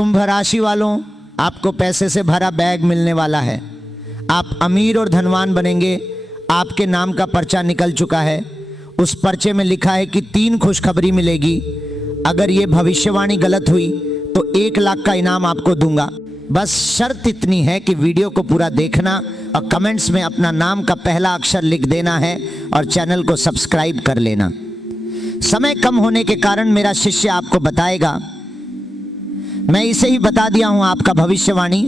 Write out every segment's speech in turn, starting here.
कुंभ राशि वालों, आपको पैसे से भरा बैग मिलने वाला है। आप अमीर और धनवान बनेंगे। आपके नाम का पर्चा निकल चुका है। उस पर्चे में लिखा है कि 3 खुशखबरी मिलेगी। अगर ये भविष्यवाणी गलत हुई तो 1 लाख का इनाम आपको दूंगा। बस शर्त इतनी है कि वीडियो को पूरा देखना और कमेंट्स में अपना नाम का पहला अक्षर लिख देना है और चैनल को सब्सक्राइब कर लेना। समय कम होने के कारण मेरा शिष्य आपको बताएगा। मैं इसे ही बता दिया हूं आपका भविष्यवाणी,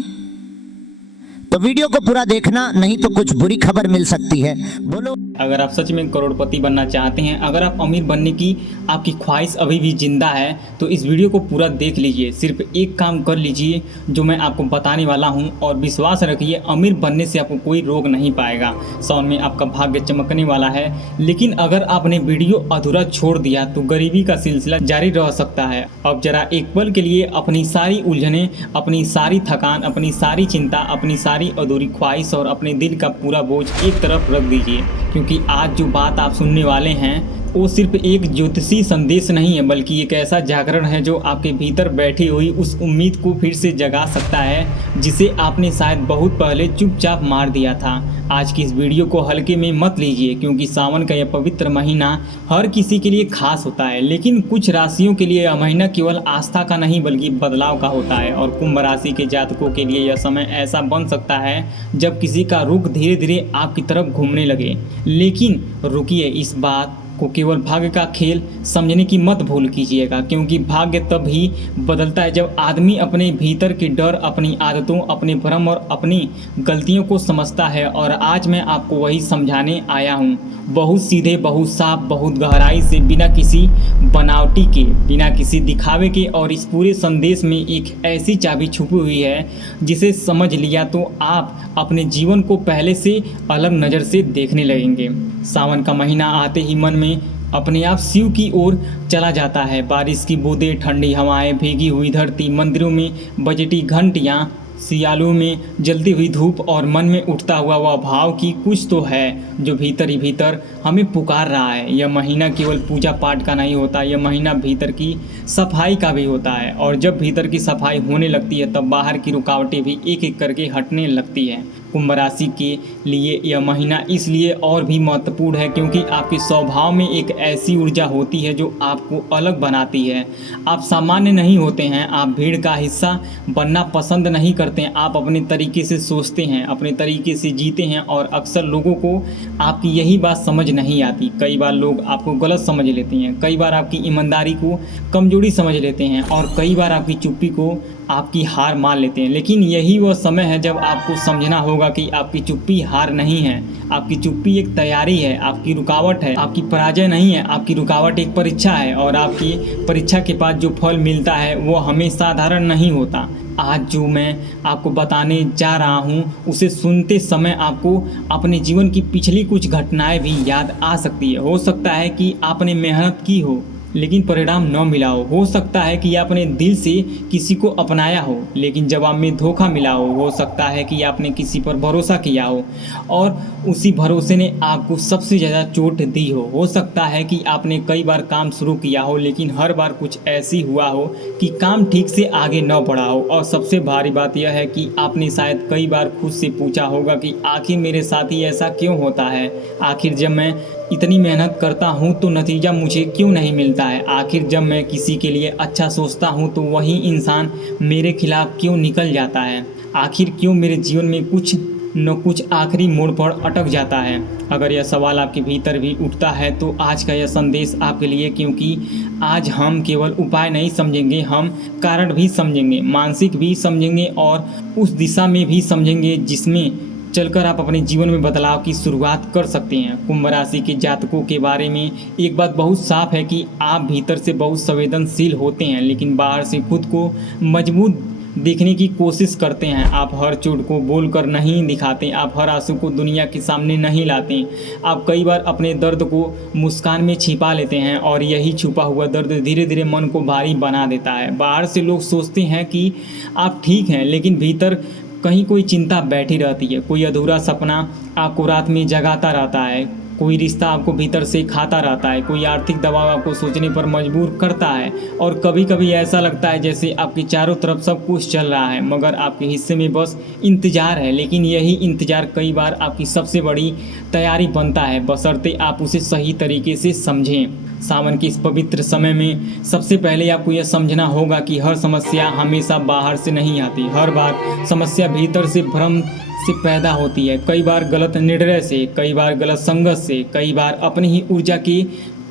तो वीडियो को पूरा देखना, नहीं तो कुछ बुरी खबर मिल सकती है। बोलो। अगर आप सच में करोड़पति बनना चाहते हैं, अगर आप अमीर बनने की आपकी ख्वाहिश अभी भी जिंदा है, तो इस वीडियो को पूरा देख लीजिए। सिर्फ एक काम कर लीजिए जो मैं आपको बताने वाला हूं, और विश्वास रखिए अमीर बनने से आपको कोई रोक नहीं पाएगा। सावन में आपका भाग्य चमकने वाला है। लेकिन अगर आपने वीडियो अधूरा छोड़ दिया तो गरीबी का सिलसिला जारी रह सकता है। अब जरा एक पल के लिए अपनी सारी उलझनें, अपनी सारी थकान, अपनी सारी चिंता, अपनी सारी अधूरी ख्वाहिश और अपने दिल का पूरा बोझ एक तरफ रख दीजिए, क्योंकि आज जो बात आप सुनने वाले हैं वो सिर्फ एक ज्योतिषी संदेश नहीं है, बल्कि एक ऐसा जागरण है जो आपके भीतर बैठी हुई उस उम्मीद को फिर से जगा सकता है जिसे आपने शायद बहुत पहले चुपचाप मार दिया था। आज की इस वीडियो को हल्के में मत लीजिए, क्योंकि सावन का यह पवित्र महीना हर किसी के लिए खास होता है, लेकिन कुछ राशियों के लिए यह महीना केवल आस्था का नहीं बल्कि बदलाव का होता है। और कुंभ राशि के जातकों के लिए यह समय ऐसा बन सकता है जब किसी का रुख धीरे धीरे आपकी तरफ घूमने लगे। लेकिन रुकिए, इस बात को केवल भाग्य का खेल समझने की मत भूल कीजिएगा, क्योंकि भाग्य तब ही बदलता है जब आदमी अपने भीतर के डर, अपनी आदतों, अपने भ्रम और अपनी गलतियों को समझता है। और आज मैं आपको वही समझाने आया हूँ, बहुत सीधे, बहुत साफ, बहुत गहराई से, बिना किसी बनावटी के, बिना किसी दिखावे के। और इस पूरे संदेश में एक ऐसी चाबी छुपी हुई है जिसे समझ लिया तो आप अपने जीवन को पहले से अलग नज़र से देखने लगेंगे। सावन का महीना आते ही मन में अपने आप शिव की ओर चला जाता है। बारिश की बूंदें, ठंडी हवाएं, भीगी हुई धरती, मंदिरों में बजती घंटियां, सियालों में जलती हुई धूप और मन में उठता हुआ वह भाव कि कुछ तो है जो भीतर ही भीतर हमें पुकार रहा है। यह महीना केवल पूजा पाठ का नहीं होता, यह महीना भीतर की सफाई का भी होता है। और जब भीतर की सफाई होने लगती है तब बाहर की रुकावटें भी एक एक करके हटने लगती है। कुंभ राशि के लिए यह महीना इसलिए और भी महत्वपूर्ण है क्योंकि आपके स्वभाव में एक ऐसी ऊर्जा होती है जो आपको अलग बनाती है। आप सामान्य नहीं होते हैं, आप भीड़ का हिस्सा बनना पसंद नहीं करते हैं। आप अपने तरीके से सोचते हैं, अपने तरीके से जीते हैं, और अक्सर लोगों को आपकी यही बात समझ नहीं आती। कई बार लोग आपको गलत समझ लेते हैं, कई बार आपकी ईमानदारी को कमजोरी समझ लेते हैं, और कई बार आपकी चुप्पी को आपकी हार मान लेते हैं। लेकिन यही वह समय है जब आपको समझना होगा कि आपकी चुप्पी हार नहीं है, आपकी चुप्पी एक तैयारी है, आपकी रुकावट है, आपकी पराजय नहीं है। आपकी रुकावट एक परीक्षा है, और आपकी परीक्षा के बाद जो फल मिलता है वो हमेशा साधारण नहीं होता। आज जो मैं आपको बताने जा रहा हूँ उसे सुनते समय आपको अपने जीवन की पिछली कुछ घटनाएं भी याद आ सकती है। हो सकता है कि आपने मेहनत की हो लेकिन परिणाम न मिला हो सकता है कि आपने दिल से किसी को अपनाया हो लेकिन जवाब में धोखा मिला हो सकता है कि आपने किसी पर भरोसा किया हो और उसी भरोसे ने आपको सबसे ज़्यादा चोट दी हो सकता है कि आपने कई बार काम शुरू किया हो लेकिन हर बार कुछ ऐसी हुआ हो कि काम ठीक से आगे न बढ़ा हो। और सबसे भारी बात यह है कि आपने शायद कई बार खुद से पूछा होगा कि आखिर मेरे साथ ही ऐसा क्यों होता है, आखिर जब मैं इतनी मेहनत करता हूँ तो नतीजा मुझे क्यों नहीं मिलता है, आखिर जब मैं किसी के लिए अच्छा सोचता हूँ तो वही इंसान मेरे खिलाफ क्यों निकल जाता है, आखिर क्यों मेरे जीवन में कुछ न कुछ आखिरी मोड़ पर अटक जाता है। अगर यह सवाल आपके भीतर भी उठता है तो आज का यह संदेश आपके लिए, क्योंकि आज हम केवल उपाय नहीं समझेंगे, हम कारण भी समझेंगे, मानसिक भी समझेंगे और उस दिशा में भी समझेंगे जिसमें चलकर आप अपने जीवन में बदलाव की शुरुआत कर सकते हैं। कुंभ राशि के जातकों के बारे में एक बात बहुत साफ है कि आप भीतर से बहुत संवेदनशील होते हैं लेकिन बाहर से खुद को मजबूत दिखने की कोशिश करते हैं। आप हर चोट को बोलकर नहीं दिखाते, आप हर आंसू को दुनिया के सामने नहीं लाते। आप कई बार अपने दर्द को मुस्कान में छिपा लेते हैं और यही छुपा हुआ दर्द धीरे धीरे मन को भारी बना देता है। बाहर से लोग सोचते हैं कि आप ठीक हैं लेकिन भीतर कहीं कोई चिंता बैठी रहती है, कोई अधूरा सपना आपको रात में जगाता रहता है, कोई रिश्ता आपको भीतर से खाता रहता है, कोई आर्थिक दबाव आपको सोचने पर मजबूर करता है और कभी कभी ऐसा लगता है जैसे आपके चारों तरफ सब कुछ चल रहा है मगर आपके हिस्से में बस इंतज़ार है। लेकिन यही इंतज़ार कई बार आपकी सबसे बड़ी तैयारी बनता है, बशर्ते आप उसे सही तरीके से समझें। सावन के इस पवित्र समय में सबसे पहले आपको यह समझना होगा कि हर समस्या हमेशा बाहर से नहीं आती। हर बार समस्या भीतर से भ्रम से पैदा होती है, कई बार गलत निर्णय से, कई बार गलत संगत से, कई बार अपनी ही ऊर्जा की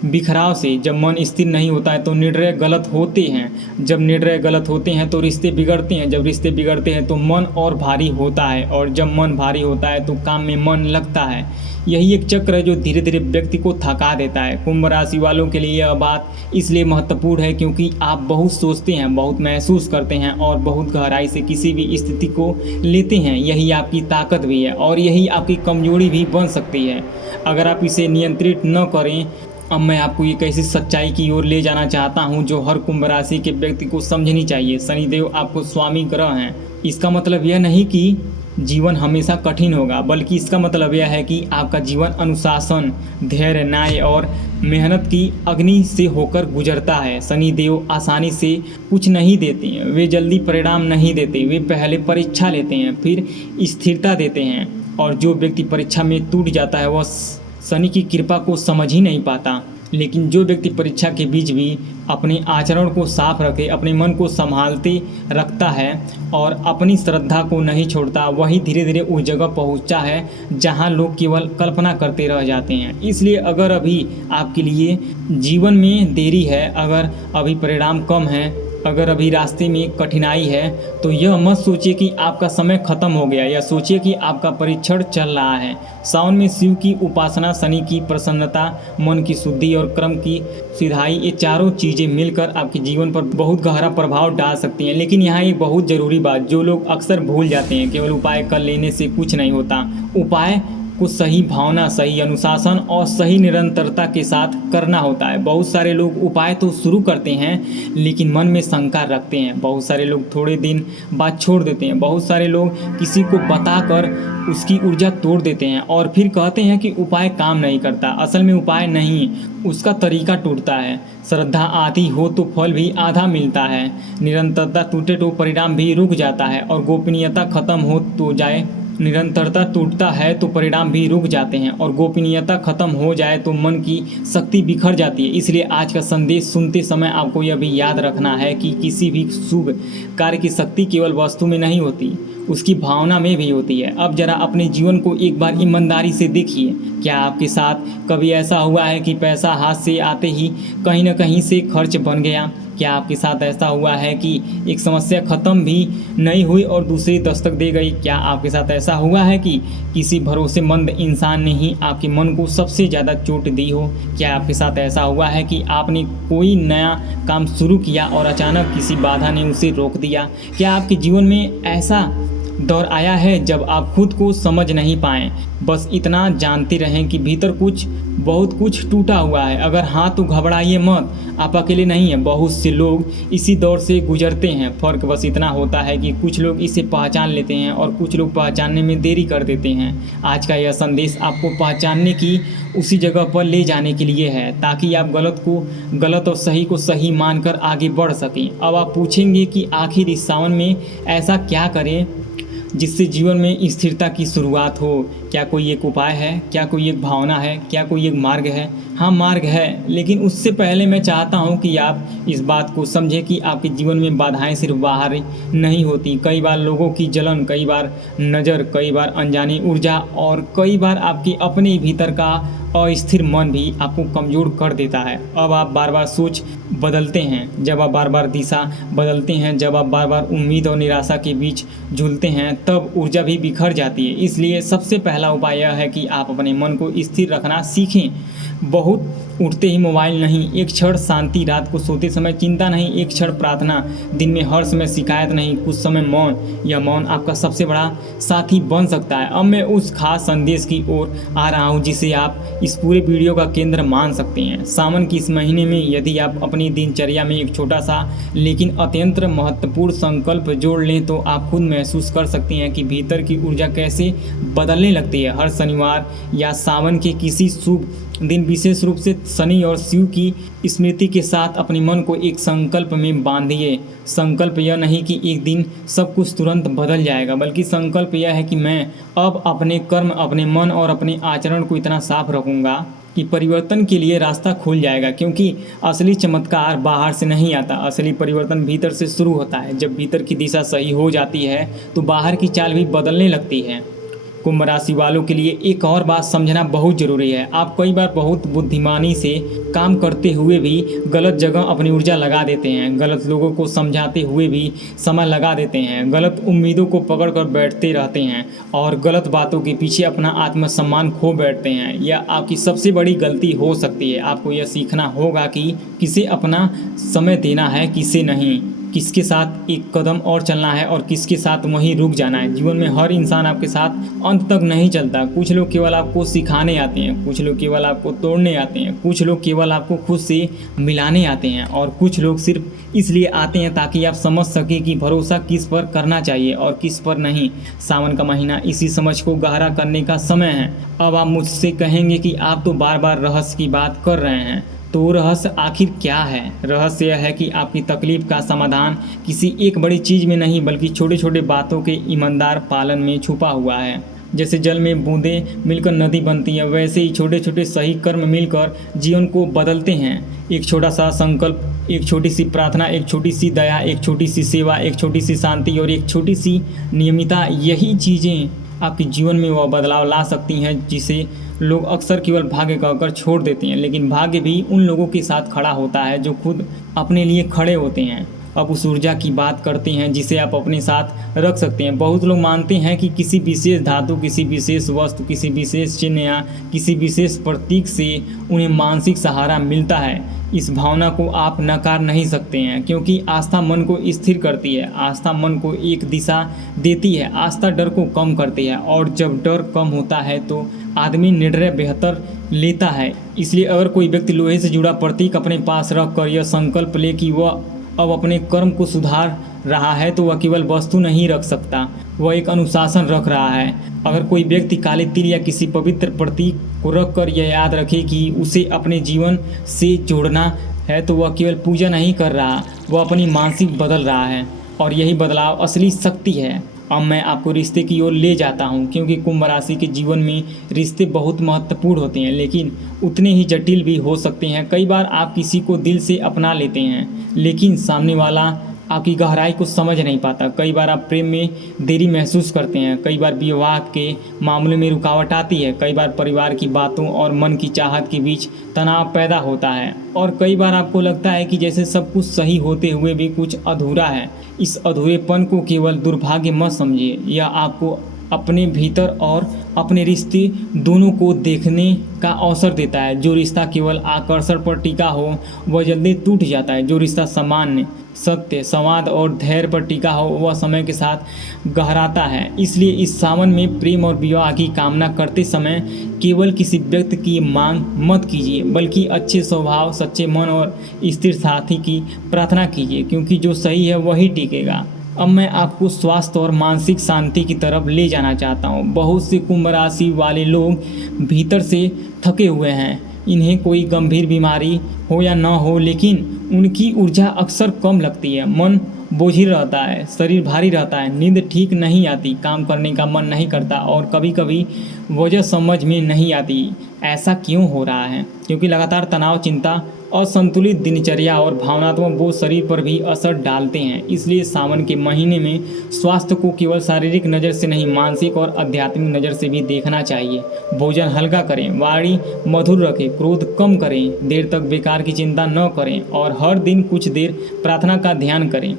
बिखराव से। जब मन स्थिर नहीं होता है तो निर्णय गलत होते हैं, जब निर्णय गलत होते हैं तो रिश्ते बिगड़ते हैं, जब रिश्ते बिगड़ते हैं तो मन और भारी होता है और जब मन भारी होता है तो काम में मन लगता है। यही एक चक्र है जो धीरे धीरे व्यक्ति को थका देता है। कुंभ राशि वालों के लिए यह बात इसलिए महत्वपूर्ण है क्योंकि आप बहुत सोचते हैं, बहुत महसूस करते हैं और बहुत गहराई से किसी भी स्थिति को लेते हैं। यही आपकी ताकत भी है और यही आपकी कमजोरी भी बन सकती है अगर आप इसे नियंत्रित न करें। अब मैं आपको एक ऐसी सच्चाई की ओर ले जाना चाहता हूं जो हर कुंभ राशि के व्यक्ति को समझनी चाहिए। शनिदेव आपको स्वामी ग्रह हैं। इसका मतलब यह नहीं कि जीवन हमेशा कठिन होगा, बल्कि इसका मतलब यह है कि आपका जीवन अनुशासन, धैर्य, न्याय और मेहनत की अग्नि से होकर गुजरता है। शनिदेव आसानी से कुछ नहीं देते हैं, वे जल्दी परिणाम नहीं देते, वे पहले परीक्षा लेते हैं फिर स्थिरता देते हैं। और जो व्यक्ति परीक्षा में टूट जाता है वह शनि की कृपा को समझ ही नहीं पाता। लेकिन जो व्यक्ति परीक्षा के बीच भी अपने आचरण को साफ रखे, अपने मन को संभालते रखता है और अपनी श्रद्धा को नहीं छोड़ता, वही धीरे धीरे उस जगह पहुंचता है जहां लोग केवल कल्पना करते रह जाते हैं। इसलिए अगर अभी आपके लिए जीवन में देरी है, अगर अभी परिणाम कम है, अगर अभी रास्ते में कठिनाई है तो यह मत सोचिए कि आपका समय खत्म हो गया, या सोचिए कि आपका परीक्षण चल रहा है। सावन में शिव की उपासना, शनि की प्रसन्नता, मन की शुद्धि और कर्म की सिधाई, ये चारों चीज़ें मिलकर आपके जीवन पर बहुत गहरा प्रभाव डाल सकती हैं। लेकिन यहाँ एक बहुत ज़रूरी बात जो लोग अक्सर भूल जाते हैं, केवल उपाय कर लेने से कुछ नहीं होता। उपाय को सही भावना, सही अनुशासन और सही निरंतरता के साथ करना होता है। बहुत सारे लोग उपाय तो शुरू करते हैं लेकिन मन में शंका रखते हैं। बहुत सारे लोग थोड़े दिन बाद छोड़ देते हैं। बहुत सारे लोग किसी को बताकर उसकी ऊर्जा तोड़ देते हैं और फिर कहते हैं कि उपाय काम नहीं करता। असल में उपाय नहीं, उसका तरीका टूटता है। श्रद्धा आधी हो तो फल भी आधा मिलता है, निरंतरता टूटे तो परिणाम भी रुक जाता है और गोपनीयता खत्म हो तो जाए, निरंतरता टूटता है तो परिणाम भी रुक जाते हैं और गोपनीयता खत्म हो जाए तो मन की शक्ति बिखर जाती है। इसलिए आज का संदेश सुनते समय आपको यह भी याद रखना है कि किसी भी शुभ कार्य की शक्ति केवल वस्तु में नहीं होती, उसकी भावना में भी होती है। अब जरा अपने जीवन को एक बार ईमानदारी से देखिए। क्या आपके साथ कभी ऐसा हुआ है कि पैसा हाथ से आते ही कहीं न कहीं से खर्च बन गया? क्या आपके साथ ऐसा हुआ है कि एक समस्या ख़त्म भी नहीं हुई और दूसरी दस्तक दे गई? क्या आपके साथ ऐसा हुआ है कि किसी भरोसेमंद इंसान ने ही आपके मन को सबसे ज़्यादा चोट दी हो? क्या आपके साथ ऐसा हुआ है कि आपने कोई नया काम शुरू किया और अचानक किसी बाधा ने उसे रोक दिया? क्या आपके जीवन में ऐसा दौर आया है जब आप खुद को समझ नहीं पाएँ? बस इतना जानते रहें कि भीतर बहुत कुछ टूटा हुआ है। अगर हाँ तो घबराइए मत, आप अकेले नहीं हैं। बहुत से लोग इसी दौर से गुजरते हैं। फ़र्क बस इतना होता है कि कुछ लोग इसे पहचान लेते हैं और कुछ लोग पहचानने में देरी कर देते हैं। आज का यह संदेश आपको पहचानने की उसी जगह पर ले जाने के लिए है ताकि आप गलत को गलत और सही को सही मानकर आगे बढ़ सकें। अब आप पूछेंगे कि आखिर इस सावन में ऐसा क्या करें जिससे जीवन में स्थिरता की शुरुआत हो? क्या कोई एक उपाय है? क्या कोई एक भावना है? क्या कोई एक मार्ग है? हाँ, मार्ग है, लेकिन उससे पहले मैं चाहता हूँ कि आप इस बात को समझें कि आपके जीवन में बाधाएं सिर्फ बाहर नहीं होती। कई बार लोगों की जलन, कई बार नज़र, कई बार अनजानी ऊर्जा और कई बार आपके अपने भीतर का अस्थिर मन भी आपको कमज़ोर कर देता है। अब आप बार बार सोच बदलते हैं, जब आप बार बार दिशा बदलते हैं, जब आप बार बार उम्मीद और निराशा के बीच झूलते हैं, तब ऊर्जा भी बिखर जाती है। इसलिए सबसे पहला उपाय यह है कि आप अपने मन को स्थिर रखना सीखें। बहुत उठते ही मोबाइल नहीं, एक क्षण शांति, रात को सोते समय चिंता नहीं, एक क्षण प्रार्थना, दिन में हर समय शिकायत नहीं, कुछ समय मौन। यह मौन आपका सबसे बड़ा साथी बन सकता है। अब मैं उस खास संदेश की ओर आ रहा हूँ जिसे आप इस पूरे वीडियो का केंद्र मान सकते हैं। सावन के इस महीने में यदि आप अपनी दिनचर्या में एक छोटा सा लेकिन अत्यंत महत्वपूर्ण संकल्प जोड़ लें तो आप खुद महसूस कर सकते हैं कि भीतर की ऊर्जा कैसे बदलने लगती लगती है। हर शनिवार या सावन के किसी शुभ दिन विशेष रूप से शनि और शिव की स्मृति के साथ अपने मन को एक संकल्प में बांधिए। संकल्प यह नहीं कि एक दिन सब कुछ तुरंत बदल जाएगा, बल्कि संकल्प यह है कि मैं अब अपने कर्म, अपने मन और अपने आचरण को इतना साफ रखूँगा कि परिवर्तन के लिए रास्ता खुल जाएगा। क्योंकि असली चमत्कार बाहर से नहीं आता, असली परिवर्तन भीतर से शुरू होता है। जब भीतर की दिशा सही हो जाती है तो बाहर की चाल भी बदलने लगती है। कुंभ राशि वालों के लिए एक और बात समझना बहुत ज़रूरी है। आप कई बार बहुत बुद्धिमानी से काम करते हुए भी गलत जगह अपनी ऊर्जा लगा देते हैं, गलत लोगों को समझाते हुए भी समय लगा देते हैं, गलत उम्मीदों को पकड़ कर बैठते रहते हैं और गलत बातों के पीछे अपना आत्मसम्मान खो बैठते हैं। यह आपकी सबसे बड़ी गलती हो सकती है। आपको यह सीखना होगा कि किसे अपना समय देना है, किसे नहीं, किसके साथ एक कदम और चलना है और किसके साथ वहीं रुक जाना है। जीवन में हर इंसान आपके साथ अंत तक नहीं चलता। कुछ लोग केवल आपको सिखाने आते हैं, कुछ लोग केवल आपको तोड़ने आते हैं, कुछ लोग केवल आपको खुद से मिलाने आते हैं और कुछ लोग सिर्फ इसलिए आते हैं ताकि आप समझ सकें कि भरोसा किस पर करना चाहिए और किस पर नहीं। सावन का महीना इसी समझ को गहरा करने का समय है। अब आप मुझसे कहेंगे कि आप तो बार बार रहस्य की बात कर रहे हैं, तो रहस्य आखिर क्या है? रहस्य यह है कि आपकी तकलीफ का समाधान किसी एक बड़ी चीज़ में नहीं, बल्कि छोटे छोटे बातों के ईमानदार पालन में छुपा हुआ है। जैसे जल में बूंदें मिलकर नदी बनती है, वैसे ही छोटे छोटे सही कर्म मिलकर जीवन को बदलते हैं। एक छोटा सा संकल्प, एक छोटी सी प्रार्थना, एक छोटी सी दया, एक छोटी सी सेवा, एक छोटी सी शांति और एक छोटी सी नियमितता, यही चीज़ें आपके जीवन में वह बदलाव ला सकती हैं जिसे लोग अक्सर केवल भाग्य कहकर छोड़ देते हैं। लेकिन भाग्य भी उन लोगों के साथ खड़ा होता है जो खुद अपने लिए खड़े होते हैं। अब उस ऊर्जा की बात करते हैं जिसे आप अपने साथ रख सकते हैं। बहुत लोग मानते हैं कि किसी विशेष धातु, किसी विशेष वस्तु, किसी विशेष चिन्ह या किसी विशेष प्रतीक से उन्हें मानसिक सहारा मिलता है। इस भावना को आप नकार नहीं सकते हैं, क्योंकि आस्था मन को स्थिर करती है, आस्था मन को एक दिशा देती है, आस्था डर को कम करती है और जब डर कम होता है तो आदमी निर्णय बेहतर लेता है। इसलिए अगर कोई व्यक्ति लोहे से जुड़ा प्रतीक अपने पास रख कर यह संकल्प ले कि वह अब अपने कर्म को सुधार रहा है, तो वह केवल वस्तु नहीं रख सकता, वह एक अनुशासन रख रहा है। अगर कोई व्यक्ति काले तिल या किसी पवित्र प्रतीक को रख कर यह याद रखे कि उसे अपने जीवन से जोड़ना है, तो वह केवल पूजा नहीं कर रहा, वह अपनी मानसिक बदल रहा है और यही बदलाव असली शक्ति है। अब मैं आपको रिश्ते की ओर ले जाता हूँ, क्योंकि कुंभ राशि के जीवन में रिश्ते बहुत महत्वपूर्ण होते हैं, लेकिन उतने ही जटिल भी हो सकते हैं। कई बार आप किसी को दिल से अपना लेते हैं, लेकिन सामने वाला आपकी गहराई को समझ नहीं पाता। कई बार आप प्रेम में देरी महसूस करते हैं, कई बार विवाह के मामले में रुकावट आती है, कई बार परिवार की बातों और मन की चाहत के बीच तनाव पैदा होता है और कई बार आपको लगता है कि जैसे सब कुछ सही होते हुए भी कुछ अधूरा है। इस अधूरेपन को केवल दुर्भाग्य मत समझिए, यह आपको अपने भीतर और अपने रिश्ते दोनों को देखने का अवसर देता है। जो रिश्ता केवल आकर्षण पर टिका हो वह जल्दी टूट जाता है। जो रिश्ता सामान्य, सत्य, संवाद और धैर्य पर टिका हो वह समय के साथ गहराता है। इसलिए इस सावन में प्रेम और विवाह की कामना करते समय केवल किसी व्यक्ति की मांग मत कीजिए, बल्कि अच्छे स्वभाव, सच्चे मन और स्थिर साथी की प्रार्थना कीजिए, क्योंकि जो सही है वही टिकेगा। अब मैं आपको स्वास्थ्य और मानसिक शांति की तरफ ले जाना चाहता हूँ। बहुत से कुंभ राशि वाले लोग भीतर से थके हुए हैं। इन्हें कोई गंभीर बीमारी हो या न हो, लेकिन उनकी ऊर्जा अक्सर कम लगती है। मन बोझिल रहता है, शरीर भारी रहता है, नींद ठीक नहीं आती, काम करने का मन नहीं करता और कभी कभी वजह समझ में नहीं आती। ऐसा क्यों हो रहा है? क्योंकि लगातार तनाव, चिंता, असंतुलित दिनचर्या और भावनात्मक बोझ शरीर पर भी असर डालते हैं। इसलिए सावन के महीने में स्वास्थ्य को केवल शारीरिक नज़र से नहीं, मानसिक और आध्यात्मिक नज़र से भी देखना चाहिए। भोजन हल्का करें, वाणी मधुर रखें, क्रोध कम करें, देर तक बेकार की चिंता न करें और हर दिन कुछ देर प्रार्थना का ध्यान करें।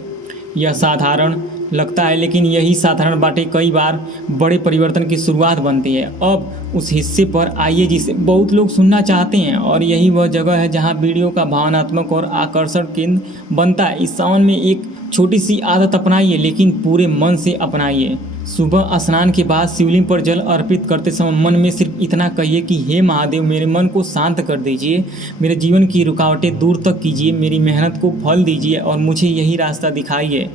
यह साधारण लगता है, लेकिन यही साधारण बातें कई बार बड़े परिवर्तन की शुरुआत बनती है। अब उस हिस्से पर आइए जिसे बहुत लोग सुनना चाहते हैं, और यही वह जगह है जहां वीडियो का भावनात्मक और आकर्षण केंद्र बनता है। इस सावन में एक छोटी सी आदत अपनाइए, लेकिन पूरे मन से अपनाइए। सुबह स्नान के बाद शिवलिंग पर जल अर्पित करते समय मन में सिर्फ इतना कहिए कि हे महादेव, मेरे मन को शांत कर दीजिए, मेरे जीवन की रुकावटें दूर तक कीजिए, मेरी मेहनत को फल दीजिए और मुझे यही रास्ता दिखाइए।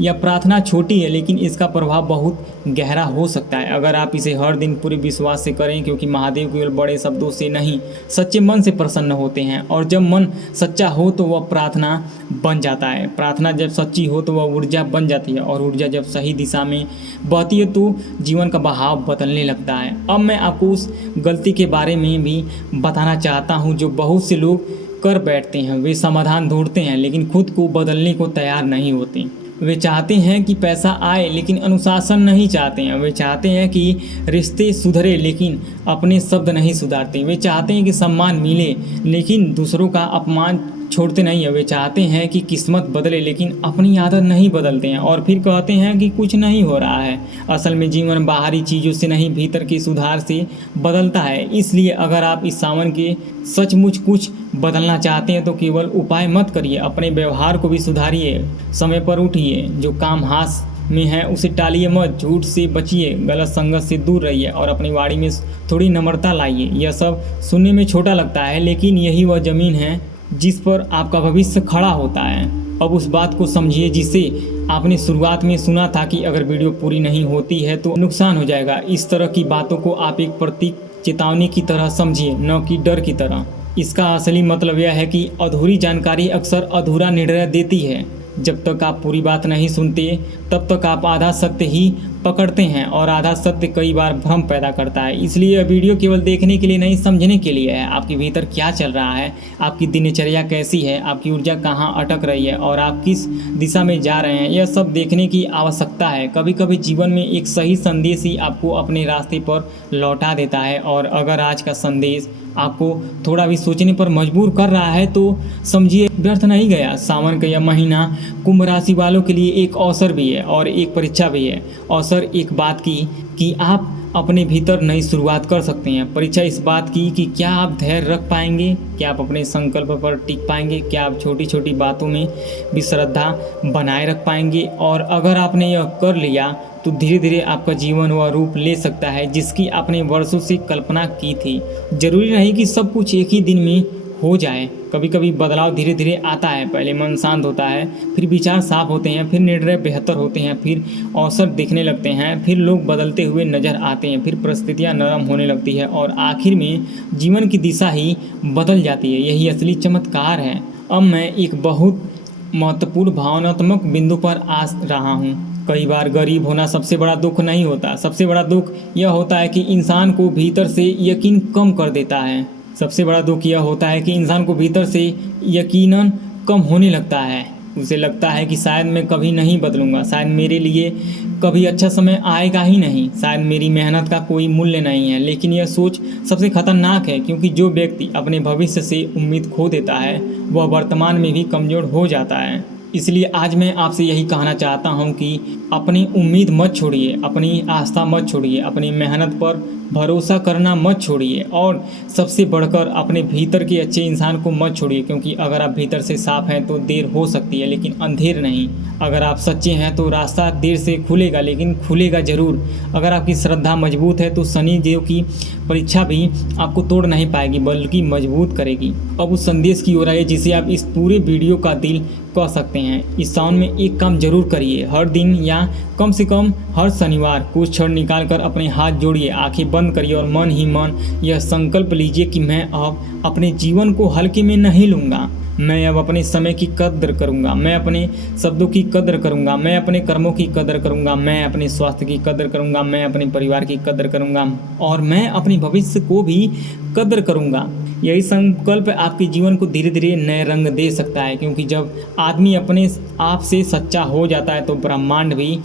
यह प्रार्थना छोटी है लेकिन इसका प्रभाव बहुत गहरा हो सकता है अगर आप इसे हर दिन पूरे विश्वास से करें, क्योंकि महादेव केवल बड़े शब्दों से नहीं, सच्चे मन से प्रसन्न होते हैं। और जब मन सच्चा हो तो वह प्रार्थना बन जाता है। प्रार्थना जब सच्ची हो तो वह ऊर्जा बन जाती है, और ऊर्जा जब सही दिशा में बहती है तो जीवन का बहाव बदलने लगता है। अब मैं आपको उस गलती के बारे में भी बताना चाहता हूँ जो बहुत से लोग कर बैठते हैं। वे समाधान ढूंढते हैं लेकिन खुद को बदलने को तैयार नहीं होते। वे चाहते हैं कि पैसा आए लेकिन अनुशासन नहीं चाहते हैं। वे चाहते हैं कि रिश्ते सुधरे लेकिन अपने शब्द नहीं सुधारते। वे चाहते हैं कि सम्मान मिले लेकिन दूसरों का अपमान छोड़ते नहीं है। वे चाहते हैं कि किस्मत बदले लेकिन अपनी आदत नहीं बदलते हैं, और फिर कहते हैं कि कुछ नहीं हो रहा है। असल में जीवन बाहरी चीज़ों से नहीं, भीतर के सुधार से बदलता है। इसलिए अगर आप इस सावन के सचमुच कुछ बदलना चाहते हैं तो केवल उपाय मत करिए, अपने व्यवहार को भी सुधारिए, समय पर उठिए, जो काम हाथ में है उसे टालिए मत, झूठ से बचिए, गलत संगत से दूर रहिए और अपनी वाणी में थोड़ी नम्रता लाइए। यह सब सुनने में छोटा लगता है लेकिन यही वह ज़मीन है जिस पर आपका भविष्य खड़ा होता है। अब उस बात को समझिए जिसे आपने शुरुआत में सुना था कि अगर वीडियो पूरी नहीं होती है तो नुकसान हो जाएगा। इस तरह की बातों को आप एक प्रतीक, चेतावनी की तरह समझिए, न कि डर की तरह। इसका असली मतलब यह है कि अधूरी जानकारी अक्सर अधूरा निर्णय देती है। जब तक आप पूरी बात नहीं सुनते तब तक आप आधा सत्य ही पकड़ते हैं, और आधा सत्य कई बार भ्रम पैदा करता है। इसलिए यह वीडियो केवल देखने के लिए नहीं, समझने के लिए है। आपके भीतर क्या चल रहा है, आपकी दिनचर्या कैसी है, आपकी ऊर्जा कहाँ अटक रही है और आप किस दिशा में जा रहे हैं, यह सब देखने की आवश्यकता है। कभी कभी जीवन में एक सही संदेश ही आपको अपने रास्ते पर लौटा देता है, और अगर आज का संदेश आपको थोड़ा भी सोचने पर मजबूर कर रहा है तो समझिए व्यर्थ नहीं गया। सावन का यह महीना कुंभ राशि वालों के लिए एक अवसर भी है और एक परीक्षा भी है। अवसर एक बात की कि आप अपने भीतर नई शुरुआत कर सकते हैं। परीक्षा इस बात की कि क्या आप धैर्य रख पाएंगे, क्या आप अपने संकल्प पर टिक पाएंगे, क्या आप छोटी छोटी बातों में भी श्रद्धा बनाए रख पाएंगे। और अगर आपने यह कर लिया तो धीरे धीरे आपका जीवन वह रूप ले सकता है जिसकी आपने वर्षों से कल्पना की थी। जरूरी नहीं कि सब कुछ एक ही दिन में हो जाए। कभी कभी बदलाव धीरे धीरे आता है। पहले मन शांत होता है, फिर विचार साफ होते हैं, फिर निर्णय बेहतर होते हैं, फिर अवसर दिखने लगते हैं, फिर लोग बदलते हुए नजर आते हैं, फिर परिस्थितियां नरम होने लगती है और आखिर में जीवन की दिशा ही बदल जाती है। यही असली चमत्कार है। अब मैं एक बहुत महत्वपूर्ण भावनात्मक बिंदु पर आ रहा हूँ। कई बार गरीब होना सबसे बड़ा दुख नहीं होता। सबसे बड़ा दुख यह होता है कि इंसान को भीतर से यकीन कम कर देता है। सबसे बड़ा दुख यह होता है कि इंसान को भीतर से यकीनन कम होने लगता है। उसे लगता है कि शायद मैं कभी नहीं बदलूंगा, शायद मेरे लिए कभी अच्छा समय आएगा ही नहीं, शायद मेरी मेहनत का कोई मूल्य नहीं है। लेकिन यह सोच सबसे खतरनाक है, क्योंकि जो व्यक्ति अपने भविष्य से उम्मीद खो देता है वह वर्तमान में भी कमज़ोर हो जाता है। इसलिए आज मैं आपसे यही कहना चाहता हूं कि अपनी उम्मीद मत छोड़िए, अपनी आस्था मत छोड़िए, अपनी मेहनत पर भरोसा करना मत छोड़िए, और सबसे बढ़कर अपने भीतर के अच्छे इंसान को मत छोड़िए। क्योंकि अगर आप भीतर से साफ हैं तो देर हो सकती है लेकिन अंधेर नहीं। अगर आप सच्चे हैं तो रास्ता देर से खुलेगा लेकिन खुलेगा ज़रूर। अगर आपकी श्रद्धा मजबूत है तो शनि देव की परीक्षा भी आपको तोड़ नहीं पाएगी बल्कि मजबूत करेगी। अब उस संदेश की ओर आइए जिसे आप इस पूरे वीडियो का दिल कह सकते हैं। इस सावन में एक काम जरूर करिए। हर दिन या कम से कम हर शनिवार कुछ क्षण निकाल कर अपने हाथ जोड़िए, आंखें बंद करिए और मन ही मन यह संकल्प लीजिए कि मैं अब अपने जीवन को हल्के में नहीं लूँगा। मैं अब अपने समय की कदर करूंगा, मैं अपने शब्दों की कदर करूंगा, मैं अपने कर्मों की कदर करूंगा, मैं अपने स्वास्थ्य की कदर करूंगा, मैं अपने परिवार की कदर करूंगा और मैं अपने भविष्य को भी कदर करूंगा। यही संकल्प आपके जीवन को धीरे धीरे नए रंग दे सकता है, क्योंकि जब आदमी अपने आप से सच्चा हो जाता है तो ब्रह्मांड भी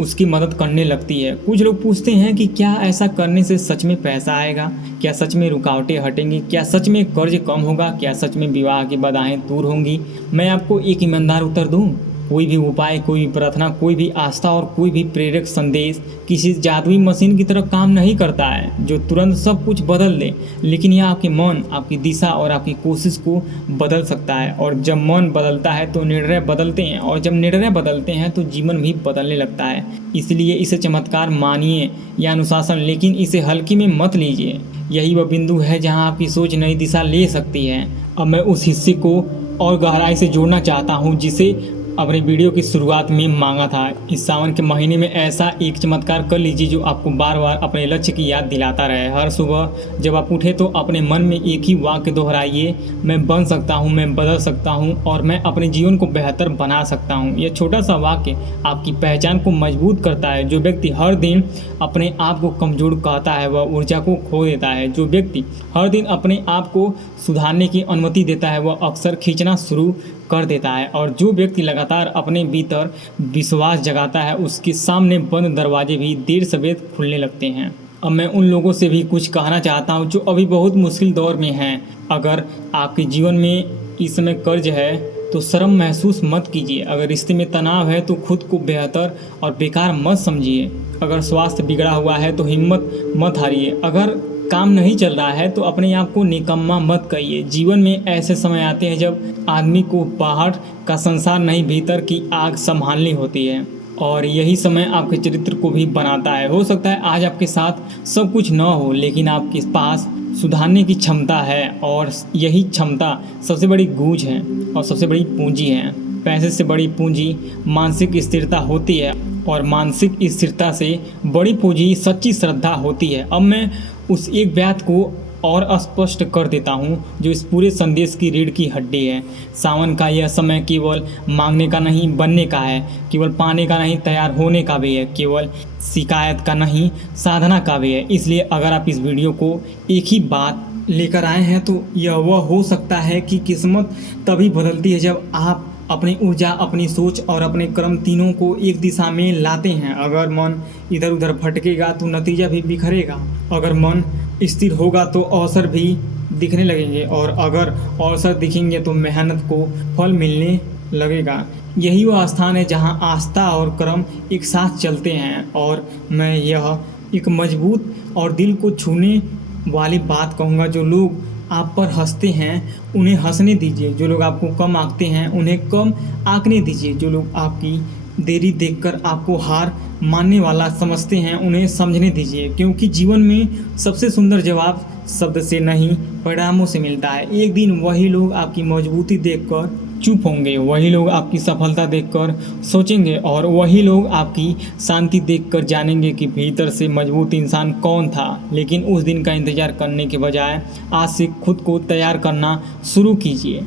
उसकी मदद करने लगती है। कुछ लोग पूछते हैं कि क्या ऐसा करने से सच में पैसा आएगा, क्या सच में रुकावटें हटेंगी, क्या सच में कर्ज कम होगा, क्या सच में विवाह की बाधाएं दूर होंगी। मैं आपको एक ईमानदार उत्तर दूं, कोई भी उपाय, कोई भी प्रार्थना, कोई भी आस्था और कोई भी प्रेरक संदेश किसी जादुई मशीन की तरह काम नहीं करता है जो तुरंत सब कुछ बदल दे, लेकिन यह आपके मन, आपकी दिशा और आपकी कोशिश को बदल सकता है। और जब मन बदलता है तो निर्णय बदलते हैं, और जब निर्णय बदलते हैं तो जीवन भी बदलने लगता है। इसलिए इसे चमत्कार मानिए या अनुशासन, लेकिन इसे हल्के में मत लीजिए। यही वह बिंदु है जहां आपकी सोच नई दिशा ले सकती है। अब मैं उस हिस्से को और गहराई से जोड़ना चाहता हूं जिसे अपने वीडियो की शुरुआत में मांगा था। इस सावन के महीने में ऐसा एक चमत्कार कर लीजिए जो आपको बार बार अपने लक्ष्य की याद दिलाता रहे। हर सुबह जब आप उठे तो अपने मन में एक ही वाक्य दोहराइए, मैं बन सकता हूँ, मैं बदल सकता हूँ और मैं अपने जीवन को बेहतर बना सकता हूँ। यह छोटा सा वाक्य आपकी पहचान को मजबूत करता है। जो व्यक्ति हर दिन अपने आप को कमजोर कहता है वह ऊर्जा को खो देता है। जो व्यक्ति हर दिन अपने आप को सुधारने की अनुमति देता है वह अक्सर खींचना शुरू कर देता है। और जो व्यक्ति लगातार अपने भीतर विश्वास जगाता है उसके सामने बंद दरवाजे भी देर सवेर खुलने लगते हैं। अब मैं उन लोगों से भी कुछ कहना चाहता हूँ जो अभी बहुत मुश्किल दौर में हैं। अगर आपके जीवन में इस समय कर्ज है तो शर्म महसूस मत कीजिए। अगर रिश्ते में तनाव है तो खुद को बेहतर और बेकार मत समझिए। अगर स्वास्थ्य बिगड़ा हुआ है तो हिम्मत मत हारिए। अगर काम नहीं चल रहा है तो अपने आप को निकम्मा मत कहिए। जीवन में ऐसे समय आते हैं जब आदमी को बाहर का संसार नहीं, भीतर की आग संभालनी होती है, और यही समय आपके चरित्र को भी बनाता है। हो सकता है आज आपके साथ सब कुछ न हो, लेकिन आपके पास सुधारने की क्षमता है, और यही क्षमता सबसे बड़ी गूंज है और सबसे बड़ी पूंजी है। पैसे से बड़ी पूंजी मानसिक स्थिरता होती है, और मानसिक स्थिरता से बड़ी पूंजी सच्ची श्रद्धा होती है। अब मैं उस एक बात को और स्पष्ट कर देता हूँ जो इस पूरे संदेश की रीढ़ की हड्डी है। सावन का यह समय केवल मांगने का नहीं, बनने का है। केवल पाने का नहीं, तैयार होने का भी है। केवल शिकायत का नहीं, साधना का भी है। इसलिए अगर आप इस वीडियो को एक ही बात लेकर आए हैं तो यह वह हो सकता है कि किस्मत तभी बदलती है जब आप अपनी ऊर्जा, अपनी सोच और अपने कर्म तीनों को एक दिशा में लाते हैं। अगर मन इधर उधर भटकेगा तो नतीजा भी बिखरेगा। अगर मन स्थिर होगा तो अवसर भी दिखने लगेंगे, और अगर अवसर दिखेंगे तो मेहनत को फल मिलने लगेगा। यही वह स्थान है जहां आस्था और कर्म एक साथ चलते हैं। और मैं यह एक मजबूत और दिल को छूने वाली बात कहूँगा। जो लोग आप पर हंसते हैं उन्हें हंसने दीजिए। जो लोग आपको कम आंकते हैं उन्हें कम आंकने दीजिए। जो लोग आपकी देरी देखकर आपको हार मानने वाला समझते हैं उन्हें समझने दीजिए, क्योंकि जीवन में सबसे सुंदर जवाब शब्द से नहीं, परिणामों से मिलता है। एक दिन वही लोग आपकी मजबूती देखकर चुप होंगे, वही लोग आपकी सफलता देखकर सोचेंगे, और वही लोग आपकी शांति देखकर जानेंगे कि भीतर से मजबूत इंसान कौन था। लेकिन उस दिन का इंतजार करने के बजाय आज से खुद को तैयार करना शुरू कीजिए।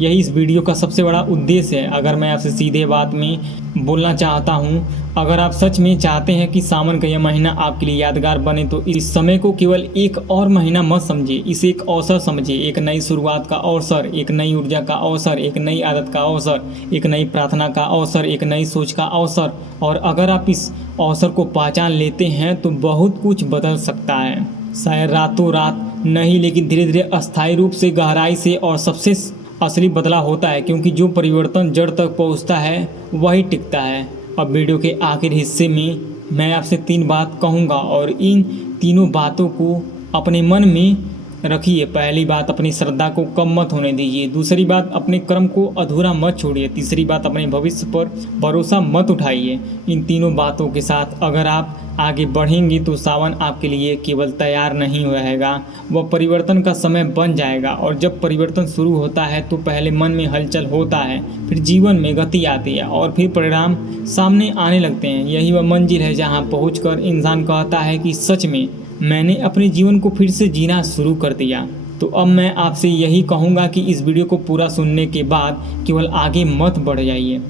यही इस वीडियो का सबसे बड़ा उद्देश्य है। अगर मैं आपसे सीधे बात में बोलना चाहता हूँ, अगर आप सच में चाहते हैं कि सावन का यह महीना आपके लिए यादगार बने तो इस समय को केवल एक और महीना मत समझिए, इसे एक अवसर समझिए। एक नई शुरुआत का अवसर, एक नई ऊर्जा का अवसर, एक नई आदत का अवसर, एक नई प्रार्थना का अवसर, एक नई सोच का अवसर। और अगर आप इस अवसर को पहचान लेते हैं तो बहुत कुछ बदल सकता है। शायद रातों रात नहीं, लेकिन धीरे धीरे अस्थायी रूप से, गहराई से, और सबसे असली बदलाव होता है, क्योंकि जो परिवर्तन जड़ तक पहुंचता है वही टिकता है। अब वीडियो के आखिरी हिस्से में मैं आपसे 3 बात कहूँगा, और इन तीनों बातों को अपने मन में रखिए। पहली बात, अपनी श्रद्धा को कम मत होने दीजिए। दूसरी बात, अपने कर्म को अधूरा मत छोड़िए। तीसरी बात, अपने भविष्य पर भरोसा मत उठाइए। इन तीनों बातों के साथ अगर आप आगे बढ़ेंगे तो सावन आपके लिए केवल तैयार नहीं रहेगा, वह परिवर्तन का समय बन जाएगा। और जब परिवर्तन शुरू होता है तो पहले मन में हलचल होता है, फिर जीवन में गति आती है, और फिर परिणाम सामने आने लगते हैं। यही वह मंजिल है जहाँ पहुँचकर इंसान कहता है कि सच में मैंने अपने जीवन को फिर से जीना शुरू कर दिया। तो अब मैं आपसे यही कहूँगा कि इस वीडियो को पूरा सुनने के बाद केवल आगे मत बढ़ जाइए,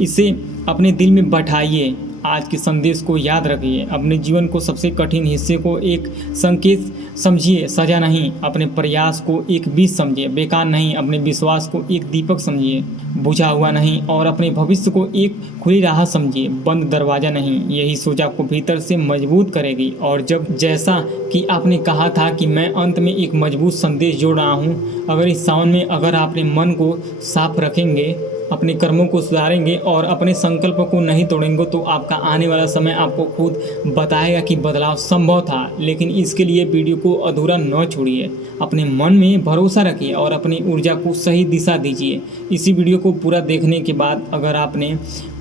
इसे अपने दिल में बैठाइए। आज के संदेश को याद रखिए। अपने जीवन को सबसे कठिन हिस्से को एक संकेत समझिए, सजा नहीं। अपने प्रयास को एक बीज समझिए, बेकार नहीं। अपने विश्वास को एक दीपक समझिए, बुझा हुआ नहीं। और अपने भविष्य को एक खुली राह समझिए, बंद दरवाज़ा नहीं। यही सोच आपको भीतर से मजबूत करेगी। और जब, जैसा कि आपने कहा था कि मैं अंत में एक मजबूत संदेश जोड़ रहा हूँ, अगर इस सावन में अगर आपने मन को साफ रखेंगे, अपने कर्मों को सुधारेंगे और अपने संकल्प को नहीं तोड़ेंगे तो आपका आने वाला समय आपको खुद बताएगा कि बदलाव संभव था। लेकिन इसके लिए वीडियो को अधूरा न छोड़िए, अपने मन में भरोसा रखिए और अपनी ऊर्जा को सही दिशा दीजिए। इसी वीडियो को पूरा देखने के बाद अगर आपने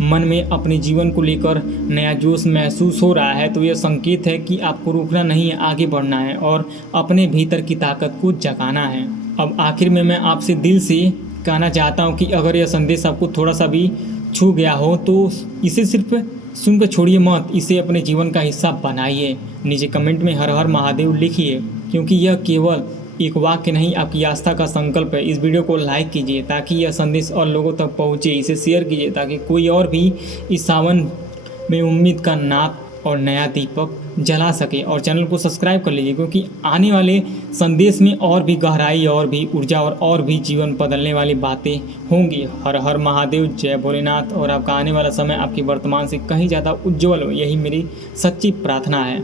मन में अपने जीवन को लेकर नया जोश महसूस हो रहा है तो यह संकेत है कि आपको रुकना नहीं है, आगे बढ़ना है और अपने भीतर की ताकत को जगाना है। अब आखिर में मैं आपसे दिल से कहना चाहता हूँ कि अगर यह संदेश आपको थोड़ा सा भी छू गया हो तो इसे सिर्फ सुनकर छोड़िए मत, इसे अपने जीवन का हिस्सा बनाइए। नीचे कमेंट में हर हर महादेव लिखिए, क्योंकि यह केवल एक वाक्य नहीं, आपकी आस्था का संकल्प है। इस वीडियो को लाइक कीजिए ताकि यह संदेश और लोगों तक पहुँचे। इसे शेयर कीजिए ताकि कोई और भी इस सावन में उम्मीद का नाप और नया दीपक जला सके। और चैनल को सब्सक्राइब कर लीजिए, क्योंकि आने वाले संदेश में और भी गहराई, और भी ऊर्जा और भी जीवन बदलने वाली बातें होंगी। हर हर महादेव, जय भोलेनाथ। और आपका आने वाला समय आपके वर्तमान से कहीं ज़्यादा उज्जवल हो, यही मेरी सच्ची प्रार्थना है।